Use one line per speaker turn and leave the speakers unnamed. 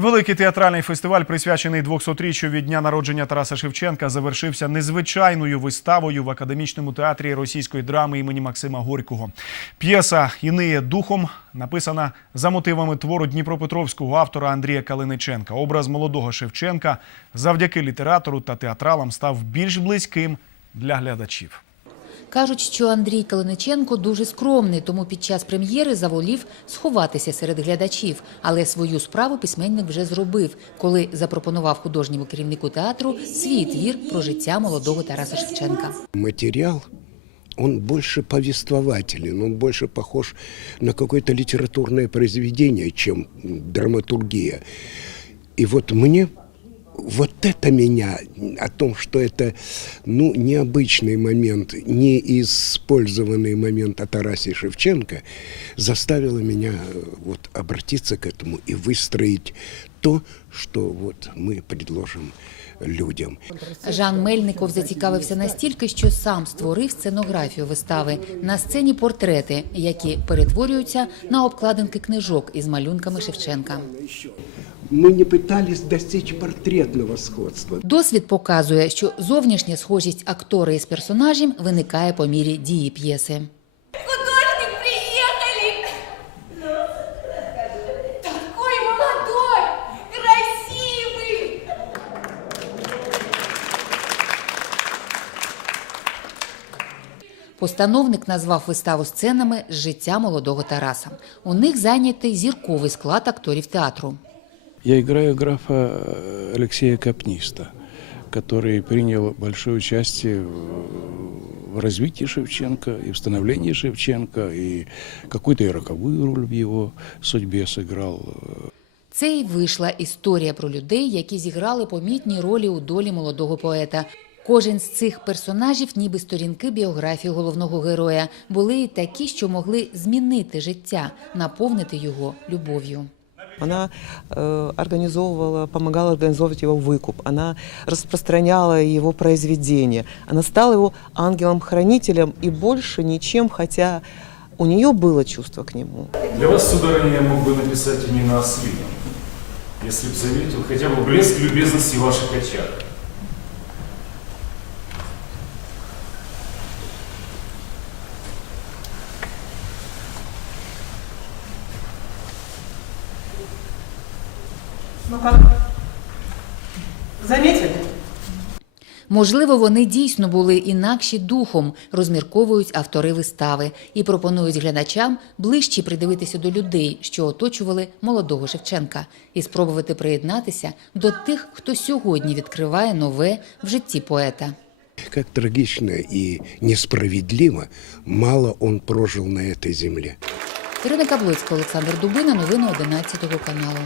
Великий театральний фестиваль, присвячений 200-річчю від дня народження Тараса Шевченка, завершився незвичайною виставою в академічному театрі російської драми імені Максима Горького. П'єса «Іниє духом написана за мотивами твору Дніпропетровського автора Андрія Калиниченка. Образ молодого Шевченка завдяки літератору та театралам став більш близьким для глядачів.
Кажуть, що Андрій Калиниченко дуже скромний, тому під час прем'єри заволів сховатися серед глядачів. Але свою справу письменник вже зробив, коли запропонував художньому керівнику театру свій твір про життя молодого Тараса Шевченка.
материал, он больше повествователен, он больше похож на какое-то литературное произведение, чем драматургия. И вот мне вот это меня о том, что это ну, необычный момент, не использованный момент о Тарасе Шевченко, заставило меня э, вот обратиться к этому и выстроить то, что вот мы предложим людям.
Жан Мельников зацікавився настільки, що сам створив сценографію вистави. На сцені портрети, які перетворюються на обкладинки книжок із малюнками Шевченка.
Мы не пытались достичь портретного сходства.
Досвід показує, що зовнішня схожість актора із персонажем виникає по мірі дії п'єси. Постановник назвав виставу сценами з життя молодого Тараса. У них зайнятий зірковий склад акторів театру.
Я играю графа э, Алексея Капниста, который принял большое участие в- в развитии Шевченко и в становлении Шевченко, и какую-то и роковую роль в его судьбе сыграл.
Це й вийшла історія про людей, які зіграли помітні ролі у долі молодого поета. Кожен з цих персонажів, ніби сторінки біографії головного героя, були і такі, що могли змінити життя, наповнити його любов'ю.
Она э, организовывала, помогала организовывать его выкуп. Она распространяла его произведения. Она стала его ангелом-хранителем и больше ничем, хотя у нее было чувство к нему.
Для вас, сударыня, я мог бы написать и не на ослином, если б заметил хотя бы блеск любезности в ваших очах.
Ну как? Заметили?
Можливо, вони дійсно були інакші духом, розмірковують автори вистави і пропонують глядачам ближче придивитися до людей, що оточували молодого Шевченка, і спробувати приєднатися до тих, хто сьогодні відкриває нове в житті поета.
Как трагично и несправедливо мало он прожил на этой земле.
Ірина Каблицька, Олександр Дубина, новини 11 каналу.